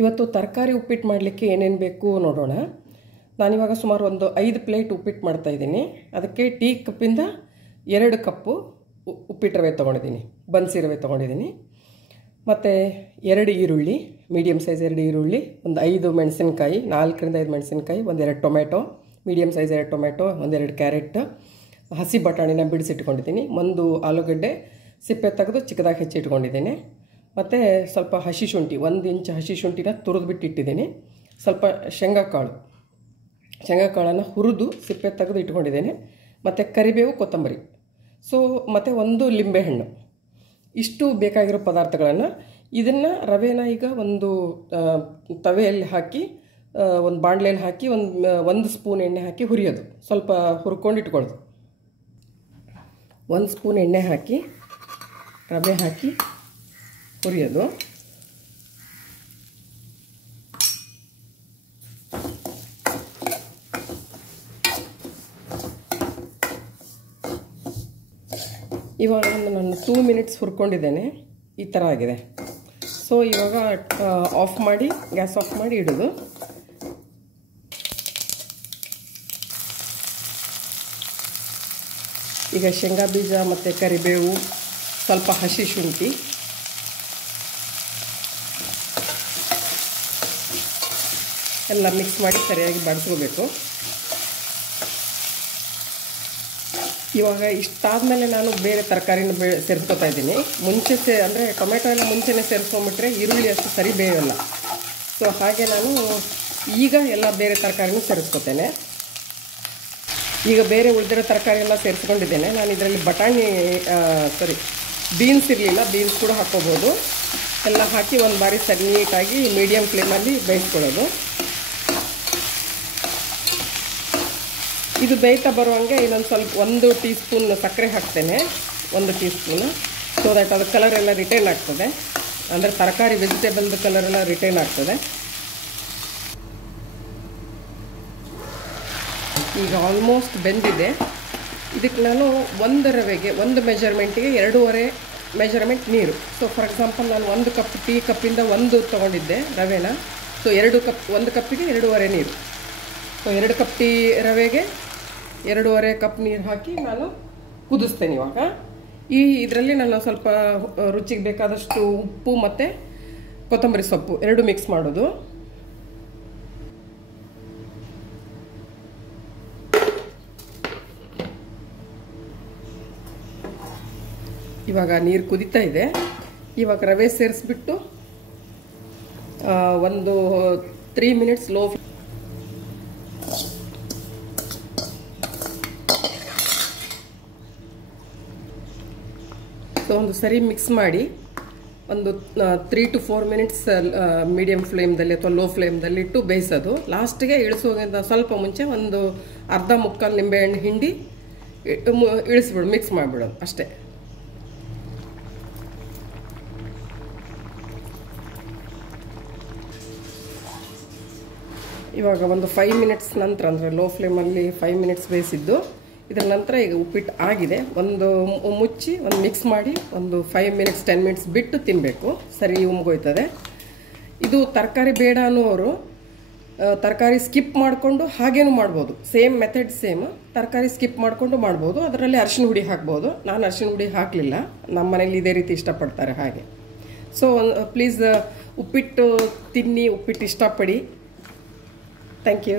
ಇವತ್ತು ತರಕಾರಿ ಉಪ್ಪಿಟ್ಟು ಮಾಡಲಿಕ್ಕೆ ಏನೇನು ಬೇಕು ನೋಡೋಣ. ನಾನಿವಾಗ ಸುಮಾರು ಒಂದು 5 ಪ್ಲೇಟ್ ಉಪ್ಪಿಟ್ಟು ಮಾಡ್ತಾಯಿದ್ದೀನಿ. ಅದಕ್ಕೆ ಟೀ ಕಪ್ಪಿಂದ 2 ಕಪ್ಪು ಉಪ್ಪಿಟ್ಟು ರವೆ ತೊಗೊಂಡಿದ್ದೀನಿ, ಬನ್ಸಿ ರವೆ ತೊಗೊಂಡಿದ್ದೀನಿ. ಮತ್ತು 2 ಈರುಳ್ಳಿ, ಮೀಡಿಯಮ್ ಸೈಜ್ 2 ಈರುಳ್ಳಿ, ಒಂದು 5 ಮೆಣಸಿನ್ಕಾಯಿ, 4 ರಿಂದ 5 ಮೆಣಸಿನ್ಕಾಯಿ, 1-2 tomato, medium size 2 tomato, 1-2 carrot, ಹಸಿ ಬಟಾಣಿನ ಬಿಡಿಸಿಟ್ಕೊಂಡಿದ್ದೀನಿ, 1 ಆಲೂಗಡ್ಡೆ ಸಿಪ್ಪೆ ತೆಗೆದು ಚಿಕ್ಕದಾಗಿ ಹೆಚ್ಚಿಟ್ಕೊಂಡಿದ್ದೀನಿ. ಮತ್ತು ಸ್ವಲ್ಪ ಹಸಿ ಶುಂಠಿ, 1 ಇಂಚ್ ಹಸಿ ಶುಂಠಿನ ತುರಿದ್ಬಿಟ್ಟು ಇಟ್ಟಿದ್ದೀನಿ. ಸ್ವಲ್ಪ ಶೇಂಗಾಕಾಳನ್ನು ಹುರಿದು ಸಿಪ್ಪೆ ತೆಗೆದು ಇಟ್ಕೊಂಡಿದ್ದೇನೆ. ಮತ್ತು ಕರಿಬೇವು, ಕೊತ್ತಂಬರಿ, ಮತ್ತು 1 ಲಿಂಬೆಹಣ್ಣು. ಇಷ್ಟು ಬೇಕಾಗಿರೋ ಪದಾರ್ಥಗಳನ್ನು, ಇದನ್ನು ರವೆನ ಈಗ ಒಂದು ತವೆಯಲ್ಲಿ ಹಾಕಿ, ಒಂದು ಬಾಣಲೆಯಲ್ಲಿ ಹಾಕಿ 1 ಸ್ಪೂನ್ ಎಣ್ಣೆ ಹಾಕಿ ಹುರಿಯೋದು. ಸ್ವಲ್ಪ ಹುರ್ಕೊಂಡು ಇಟ್ಕೊಳ್ಳೋದು. 1 ಸ್ಪೂನ್ ಎಣ್ಣೆ ಹಾಕಿ ರವೆ ಹಾಕಿ ಹುರಿಯೋದು. ಇವಾಗ ನಾನು 2 ಮಿನಿಟ್ಸ್ ಹುರ್ಕೊಂಡಿದ್ದೇನೆ. ಈ ಥರ ಆಗಿದೆ. ಇವಾಗ ಆಫ್ ಮಾಡಿ, ಗ್ಯಾಸ್ ಆಫ್ ಮಾಡಿ ಇಡೋದು. ಈಗ ಶೇಂಗಾ ಬೀಜ ಮತ್ತು ಕರಿಬೇವು, ಸ್ವಲ್ಪ ಹಸಿ ಶುಂಠಿ, ಎಲ್ಲ ಮಿಕ್ಸ್ ಮಾಡಿ ಸರಿಯಾಗಿ ಬಾಡಿಸ್ಕೋಬೇಕು. ಇವಾಗ ಇಷ್ಟಾದಮೇಲೆ ನಾನು ಬೇರೆ ತರಕಾರಿನ ಸೇರಿಸ್ಕೊತಾ ಇದ್ದೀನಿ. ಅಂದರೆ ಟೊಮೆಟೊ ಎಲ್ಲ ಮುಂಚೆನೇ ಸೇರಿಸ್ಕೊಂಬಿಟ್ರೆ ಈರುಳ್ಳಿ ಅಷ್ಟು ಸರಿ ಬೇಯೋಲ್ಲ. ಹಾಗೆ ನಾನು ಈಗ ಎಲ್ಲ ಬೇರೆ ತರಕಾರಿನೂ ಸೇರಿಸ್ಕೊತೇನೆ. ಈಗ ಬೇರೆ ಉಳಿದಿರೋ ತರಕಾರಿ ಎಲ್ಲ ಸೇರಿಸ್ಕೊಂಡಿದ್ದೇನೆ. ನಾನು ಇದರಲ್ಲಿ ಬೀನ್ಸ್ ಇರಲಿಲ್ಲ, ಬೀನ್ಸ್ ಕೂಡ ಹಾಕ್ಕೋಬೋದು. ಎಲ್ಲ ಹಾಕಿ ಒಂದು ಬಾರಿ ನೀಟಾಗಿ ಮೀಡಿಯಮ್ ಫ್ಲೇಮಲ್ಲಿ ಬೇಯಿಸ್ಕೊಳ್ಳೋದು. ಇದು ಬೇಯ್ತಾ ಬರುವಂಗೆ ಇನ್ನೊಂದು ಸ್ವಲ್ಪ 1 ಟೀ ಸ್ಪೂನ್ ಸಕ್ಕರೆ ಹಾಕ್ತೇನೆ, 1 ಟೀ ಸ್ಪೂನು, ದಟ್ ಅದು ಕಲರ್ ಎಲ್ಲ ರಿಟೈನ್ ಆಗ್ತದೆ. ಅಂದರೆ ತರಕಾರಿ ವೆಜಿಟೇಬಲ್ದು ಕಲರ್ ಎಲ್ಲ ರಿಟೈನ್ ಆಗ್ತದೆ. ಈಗ ಆಲ್ಮೋಸ್ಟ್ ಬೆಂದಿದೆ. ಇದಕ್ಕೆ ನಾನು 1 ರವೆಗೆ 1 ಮೆಜರ್ಮೆಂಟಿಗೆ 2.5 ಮೆಜರ್ಮೆಂಟ್ ನೀರು. ಫಾರ್ ಎಕ್ಸಾಂಪಲ್ ನಾನು 1 ಕಪ್ ಟೀ ಕಪ್ಪಿಂದ 1 ತೊಗೊಂಡಿದ್ದೆ ರವೆನ. 1 ಕಪ್ಪಿಗೆ 2.5 ನೀರು. 2 ಕಪ್ ಟೀ ರವೆಗೆ 2.5 ಕಪ್ ನೀರು ಹಾಕಿ ನಾನು ಕುದಿಸ್ತೇನೆ. ಇವಾಗ ಇದರಲ್ಲಿ ನಾನು ಸ್ವಲ್ಪ ರುಚಿಗೆ ಬೇಕಾದಷ್ಟು ಉಪ್ಪು ಮತ್ತು ಕೊತ್ತಂಬರಿ ಸೊಪ್ಪು 2 ಮಿಕ್ಸ್ ಮಾಡೋದು. ಇವಾಗ ನೀರು ಕುದೀತಾ ಇದೆ. ಇವಾಗ ರವೆ ಸೇರಿಸ್ಬಿಟ್ಟು ಒಂದು 3 ಮಿನಿಟ್ಸ್ ಲೋ ಒಂದು ಸರಿ ಮಿಕ್ಸ್ ಮಾಡಿ ಒಂದು 3 to 4 ಮಿನಿಟ್ಸ್ ಮೀಡಿಯಮ್ ಫ್ಲೇಮ್ದಲ್ಲಿ ಅಥವಾ ಲೋ ಫ್ಲೇಮ್ದಲ್ಲಿ ಇಟ್ಟು ಬೇಯಿಸೋದು. ಲಾಸ್ಟಿಗೆ ಇಳಿಸೋಗಿಂತ ಸ್ವಲ್ಪ ಮುಂಚೆ ಒಂದು ಅರ್ಧ ಮುಕ್ಕಾಲು ನಿಂಬೆಹಣ್ಣು ಹಿಂಡಿ ಇಳಿಸ್ಬಿಡು, ಮಿಕ್ಸ್ ಮಾಡಿಬಿಡೋದು ಅಷ್ಟೇ. ಇವಾಗ ಒಂದು 5 ಮಿನಿಟ್ಸ್ ನಂತರ, ಅಂದರೆ ಲೋ ಫ್ಲೇಮಲ್ಲಿ 5 ಮಿನಿಟ್ಸ್ ಬೇಯಿಸಿದ್ದು, ಇದರ ನಂತರ ಈಗ ಉಪ್ಪಿಟ್ಟು ಆಗಿದೆ. ಒಂದು ಮುಚ್ಚಿ ಒಂದು ಮಿಕ್ಸ್ ಮಾಡಿ ಒಂದು 5 ಮಿನಿಟ್ಸ್ 10 ಮಿನಿಟ್ಸ್ ಬಿಟ್ಟು ತಿನ್ನಬೇಕು, ಸರಿ ಉಮ್ಗೋಯ್ತದೆ. ಇದು ತರಕಾರಿ ಬೇಡ ಅನ್ನೋರು ತರಕಾರಿ ಸ್ಕಿಪ್ ಮಾಡಿಕೊಂಡು ಹಾಗೇನೂ ಮಾಡ್ಬೋದು. ಸೇಮ್ ಮೆಥಡ್ ಸೇಮ್, ತರಕಾರಿ ಸ್ಕಿಪ್ ಮಾಡಿಕೊಂಡು ಮಾಡ್ಬೋದು. ಅದರಲ್ಲಿ ಅರಿಶಿನ ಹುಡಿ ಹಾಕ್ಬೋದು. ನಾನು ಅರಿಶಿನ ಹುಡಿ ಹಾಕಲಿಲ್ಲ, ನಮ್ಮ ಮನೇಲಿ ಇದೇ ರೀತಿ ಇಷ್ಟಪಡ್ತಾರೆ ಹಾಗೆ. ಪ್ಲೀಸ್ ಉಪ್ಪಿಟ್ಟು ತಿನ್ನಿ, ಉಪ್ಪಿಟ್ಟು ಇಷ್ಟಪಡಿ. Thank you.